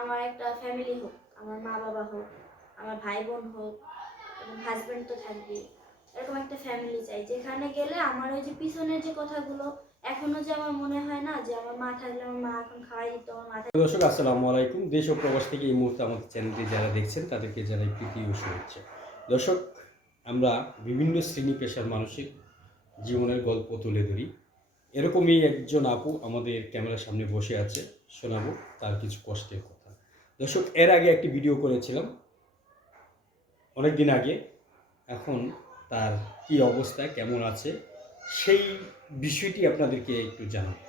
আমার একটা ফ্যামিলি হোক, আমার মা বাবা হোক, আমার ভাই বোন হোক, এবং হাজব্যান্ড তো থাকবেই। এরকম একটা ফ্যামিলি চাই যেখানে গেলে আমার ওই যে পিছনের যে কথাগুলো এখনো যে আমার মনে হয় না যে আমার মা থাকলে আমার মা এখন খাওয়াই দিত আমার মাথায়। দর্শক আসসালামু আলাইকুম। দেশ ও প্রবাস থেকে এই মুহূর্তে আমাদের চ্যানেলটি যারা দেখছেন তাদেরকে জানাই প্রীতি ও শুভেচ্ছা। দর্শক, আমরা বিভিন্ন শ্রেণী পেশার মানুষের জীবনের গল্প তুলে ধরি। এরকমই একজন আপু আমাদের ক্যামেরার সামনে বসে আছে, শোনাবো তার কিছু কষ্টের কথা। দর্শক, এর আগে একটি ভিডিও করেছিলাম অনেক দিন আগে। এখন তার কি অবস্থা, কেমন আছে, সেই বিষয়টি আপনাদেরকে একটু জানাবো।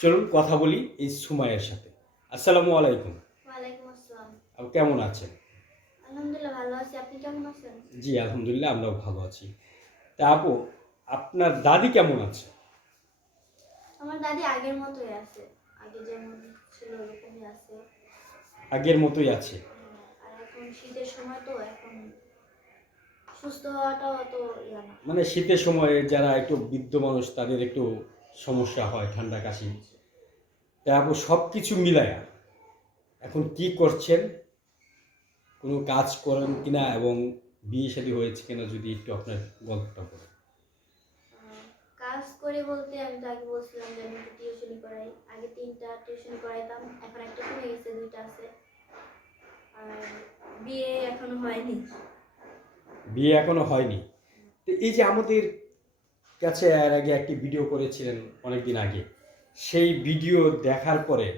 চলুন কথা বলি এই সুমাইয়ের সাথে। আসসালামু আলাইকুম। ওয়ালাইকুম আসসালাম। আপনি কেমন আছেন? আলহামদুলিল্লাহ ভালো আছি, আপনি কেমন আছেন? জি, আলহামদুলিল্লাহ আমরাও ভালো আছি। তা আপু, আপনার দাদি কেমন আছে? আমার দাদি আগের মতোই আছে, আগে যেমন ছিল ওরকমই আছে। আগের মতোই আছে? আর এখন শীতের সময় তো এখন সুস্থ হওয়াটাও অত ইয়া না। মানে শীতের সময়ে যারা একটু বৃদ্ধ মানুষ তাদের একটু সমস্যা হয়, ঠান্ডা কাশি। তা আপু, সব কিছু মিলায়া এখন কি করছেন? কোনো কাজ করেন কিনা এবং বিয়ে শাদী হয়েছে কিনা যদি একটু আপনার গল্পটা বলেন। কাজ করি বলতে আমি তো আগে বলছিলাম যে আমি টিউশনি করাই, আগে 3টা টিউশনি করাইতাম, এখন একটা কমে গেছে, 2টা আছে। আর বিয়ে এখনো হয়নি। বিয়ে এখনো হয়নি? তো এই যে আমাদের কাছে এর আগে একটি ভিডিও করেছিলেন অনেক দিন আগে, সেই ভিডিও দেখার পরে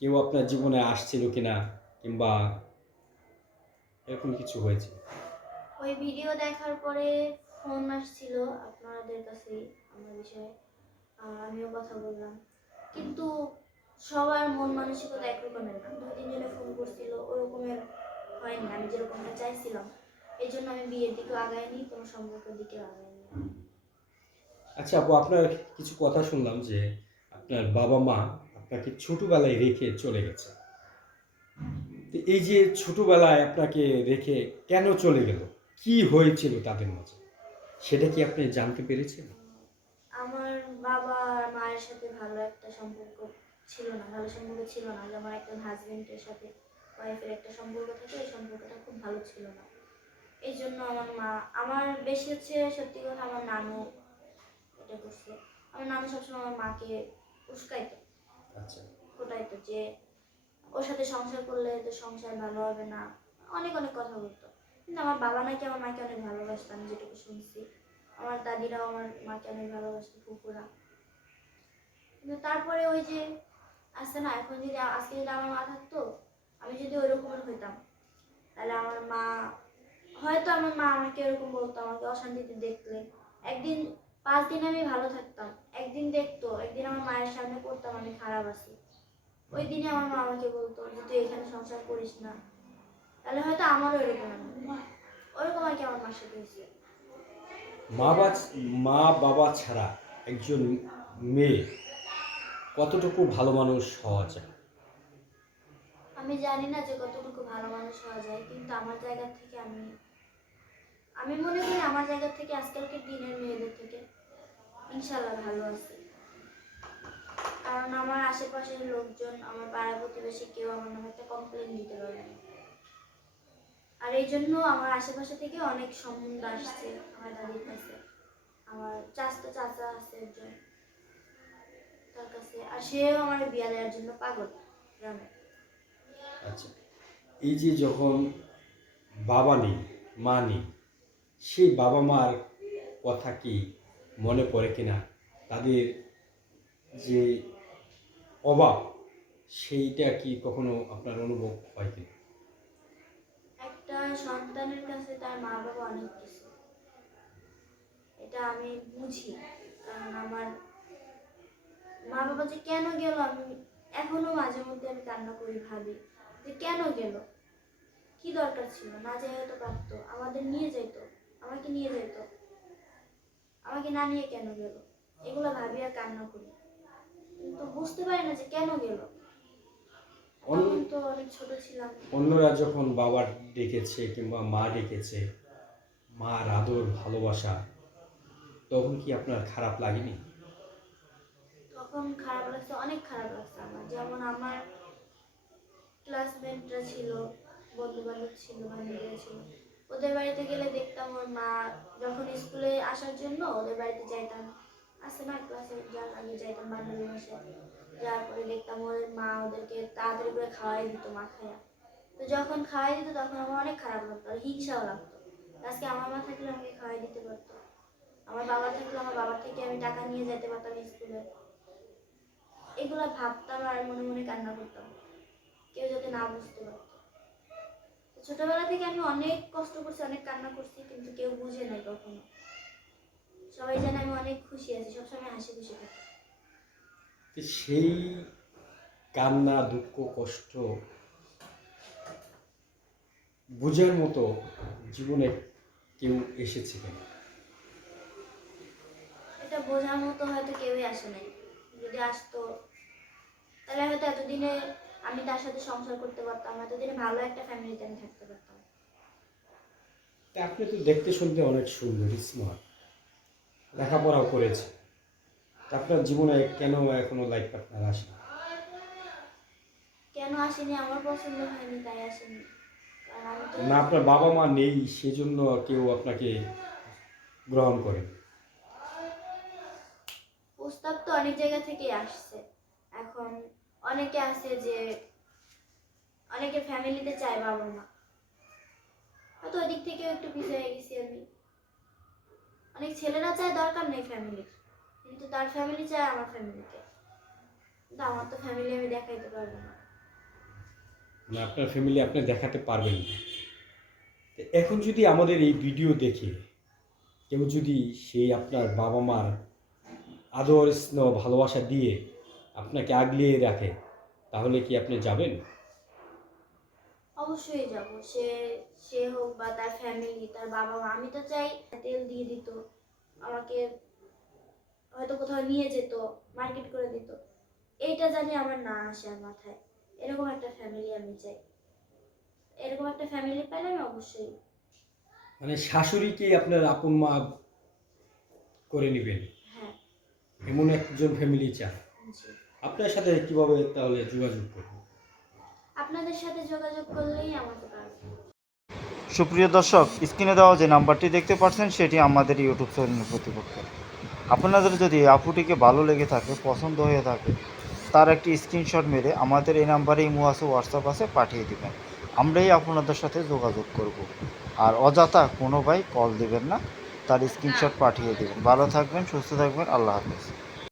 কেউ আপনার জীবনে আসছিল কিনা, কিংবা এরকম কিছু হয়েছে? ওই ভিডিও দেখার পরে ফোন আসছিল আপনাদের কাছে আমার বিষয়ে, আমিও কথা বললাম, কিন্তু সবার মন মানসিকতা একরকমের না। 2-3 জনে ফোন করছিল, ওরকমের হয়নি আমি যেরকমটা চাইছিলাম। এই জন্য আমি বিয়ের দিকেও আগাইনি, কোনো সম্পর্কের দিকেও আগাইনি। আচ্ছা আপু, আপনার কিছু কথা শুনলাম যে আপনার বাবা মা আপনাকে ছোটবেলায় রেখে চলে গেছে। তো এই যে ছোটবেলায় আপনাকে রেখে কেন চলে গেল, কি হয়েছিল তাদের মাঝে, সেটা কি আপনি জানতে পেরেছেন? আমার বাবা আর মায়ের সাথে ভালো একটা সম্পর্ক ছিল না, ভালো সম্পর্ক ছিল না। যেমন একটা হাজবেন্ডের সাথে ওয়াইফের একটা সম্পর্ক থাকে, এই সম্পর্কটা খুব ভালো ছিল না। এই জন্য আমার মা, আমার বেশি হচ্ছে সত্যি কথা, আমার নানু এটা করছে। আমার নানু সবসময় আমার মাকে উস্কাইতো, আচ্ছা। ফোটাইতো যে ওর সাথে সংসার করলে তো সংসার ভালো হবে না, অনেক অনেক কথা বলতো। কিন্তু আমার বাবা নাকি আমার মাকে অনেক ভালোবাসতো, আমি যেটুকু শুনছি। আমার দাদিরাও আমার মাকে অনেক ভালোবাসতো, ফুফুরা। কিন্তু তারপরে ওই যে আছে না, এখন যদি আজকে যদি আমার মা থাকতো, আমি যদি ওই রকমের হইতাম, তাহলে আমার মা, হয়তো আমার মা আমাকে এরকম বলতো, আমাকে অশান্তিতে দেখলে একদিন, 5 দিন আমি ভালো থাকতাম, একদিন দেখতো, একদিন আমার মায়ের সামনে পড়তাম আমি খারাপ আছি, ওই দিনে আমার মা আমাকে বলতো যে তুই এখানে সংসার করিস না, তাহলে হয়তো আমারও এরকম ওরকম আর কি আমার মার সাথে হয়েছে। মা এটা বা মা বাবা ছাড়া একজন মেয়ে কতটুকু ভালো মানুষ হওয়া যায়? আমি জানি না যে কতটুকু ভালো মানুষ হওয়া যায়, কিন্তু আমার জায়গা থেকে আমি আমি মনে করি আমার জায়গা থেকে আজকালকার দিনের মেয়েদের থেকে ইনশাল্লাহ ভালো আছে। কারণ আমার আশেপাশের লোকজন, আমার পাড়া প্রতিবেশী কেউ আমার নামে একটা কমপ্লেন দিতে পারবে না। আর এই জন্য আমার আশেপাশে থেকে অনেক সম্বন্ধ আসছে আমার দাদির কাছে। আমার চাচা চাচা আছে একজন, তার কাছে, আর সেও আমার বিয়া দেওয়ার জন্য পাগল গ্রামে। আচ্ছা, এই যে যখন বাবা নেই, মা নেই, সেই বাবা মার কথা কি মনে পড়ে কিনা, তাদের যে অভাব সেইটা কি কখনো আপনার অনুভব হয় কিনা? একটা সন্তানের কাছে তার মা বাবা অনেক কিছু, এটা আমি বুঝি। কারণ আমার মা বাবা যে কেন গেল, আমি এখনো মাঝে মধ্যে আমি কান্না করি, ভাবি যে কেন গেল, কি দরকার ছিল, না যাই তো পারতো, আমাদের নিয়ে যাইতো, আমাকে নিয়ে যাইতো, আমাকে না নিয়ে কেন গেল, এগুলো ভাবি আর কান্না করি। কিন্তু বুঝতে পারি না যে কেন গেল, তখন তো অনেক ছোট ছিলাম। অন্যরা যখন বাবা ডেকেছে কিংবা মা ডেকেছে, মার আদর ভালোবাসা, তখন কি আপনার খারাপ লাগেনি? তখন খারাপ লাগছে, অনেক খারাপ লাগছে আমার। যেমন আমার ক্লাসমেটরা ছিল, বন্ধু বান্ধব ছিল, বান্ধবীরা ছিল, ওদের বাড়িতে গেলে দেখতাম ওর মা যখন স্কুলে আসার জন্য ওদের বাড়িতে যাইতাম, আসে না ক্লাসে যাওয়ার আগে যাইতাম বান্ধবীর বাসায়, যাওয়ার পরে দেখতাম ওর মা ওদেরকে তাড়াতাড়ি করে খাওয়াই দিত মাখায়া। তো যখন খাওয়াই দিত তখন আমার অনেক খারাপ লাগতো আর হিংসাও লাগতো, আজকে আমার মা থাকলে আমাকে খাওয়াই দিতে পারতো, আমার বাবা থাকলে আমার বাবার থেকে আমি টাকা নিয়ে যেতে পারতাম স্কুলে। এগুলো ভাবতাম আর মনে মনে কান্না করতাম, কেউ যাতে না বুঝতে পারতো। ছোটবেলা থেকে আমি অনেক কষ্ট করছি, অনেক কান্না করছি, কিন্তু কেউ বুঝে নাই কখনো। সবাই জানে আমি অনেক খুশি আছি, সবসময় হাসি খুশি থাকি। তো সেই কান্না, দুঃখ, কষ্ট বোঝার মতো জীবনে কেউ এসেছে কেন? এটা বোঝার মতো হয়তো কেউই আসে নাই, যদি আসতো তাহলে হয়তো এতদিনে আমি তার সাথে সংসার করতে পারতাম, এতদিনে ভালো একটা ফ্যামিলিতে আমি থাকতে পারতাম। তা আপনি তো দেখতে শুনতে অনেক সুন্দর, স্মার্ট, লেখাপড়াও করেছে, তা আপনার জীবনে কেন এখনো লাইফ পার্টনার আসে না? কেন আসেনি? আমার পছন্দ হয়নি তাই আসেনি। কারণ আমি তো না আপনার বাবা মা নেই সেজন্য কেউ আপনাকে গ্রহণ করে? প্রস্তাব তো অনেক জায়গা থেকেই আসছে। এখন অনেকে আছে যে অনেকে ফ্যামিলিতে চায় বাবা মা, হয়তো ওই দিক থেকেও একটু পিছিয়ে গেছি আমি। অনেক ছেলেরা চায় দরকার নেই ফ্যামিলির, কিন্তু তার ফ্যামিলি চায় আমার ফ্যামিলিকে, কিন্তু আমার তো ফ্যামিলি আমি দেখাইতে পারবো না। না আপনার ফ্যামিলি আপনি দেখাতে পারবেন না। তো এখন যদি আমাদের এই ভিডিও দেখে কেউ যদি সেই আপনার বাবা মার আদর স্নেহ ভালোবাসা দিয়ে আপনাকে আগলিয়ে রাখে, তাহলে কি আপনি যাবেন? অবশ্যই যাব, সে সে হোক বা তার ফ্যামিলি, তার বাবা মা। আমি তো চাই তেল দিয়ে দিত আমাকে, হয়তো কোথাও নিয়ে যেত, মার্কেট করে দিত, এইটা জানি আমার না আসে আর মাথায়। এরকম একটা ফ্যামিলি আমি চাই, এরকম একটা ফ্যামিলি পেলে আমি অবশ্যই। মানে শাশুড়িকে আপনার আপন মা করে নেবেন, হ্যাঁ। এমন একজন ফ্যামিলি চান? জি। আপনার সাথে কিভাবে তাহলে যোগাযোগ করব? আপনাদের সাথে যোগাযোগ করলেই আমাকে পারবে। সুপ্রিয় দর্শক, স্ক্রিনে দেওয়া যে নাম্বারটি দেখতে পাচ্ছেন সেটি আমাদের ইউটিউব চ্যানেলের প্রতিপক্ষের। আপনাদের যদি এই আপুটিকে ভালো লেগে থাকে, পছন্দ হয়ে থাকে, তার একটি স্ক্রিনশট মেরে আমাদের এই নাম্বারে ইমো আছে, হোয়াটসঅ্যাপ আছে, পাঠিয়ে দেবেন। আমরাই আপনাদের সাথে যোগাযোগ করব। আর অযথা কোনো ভাই কল দেবেন না, তার স্ক্রিনশট পাঠিয়ে দেবেন। ভালো থাকবেন, সুস্থ থাকবেন, আল্লাহ হাফেজ।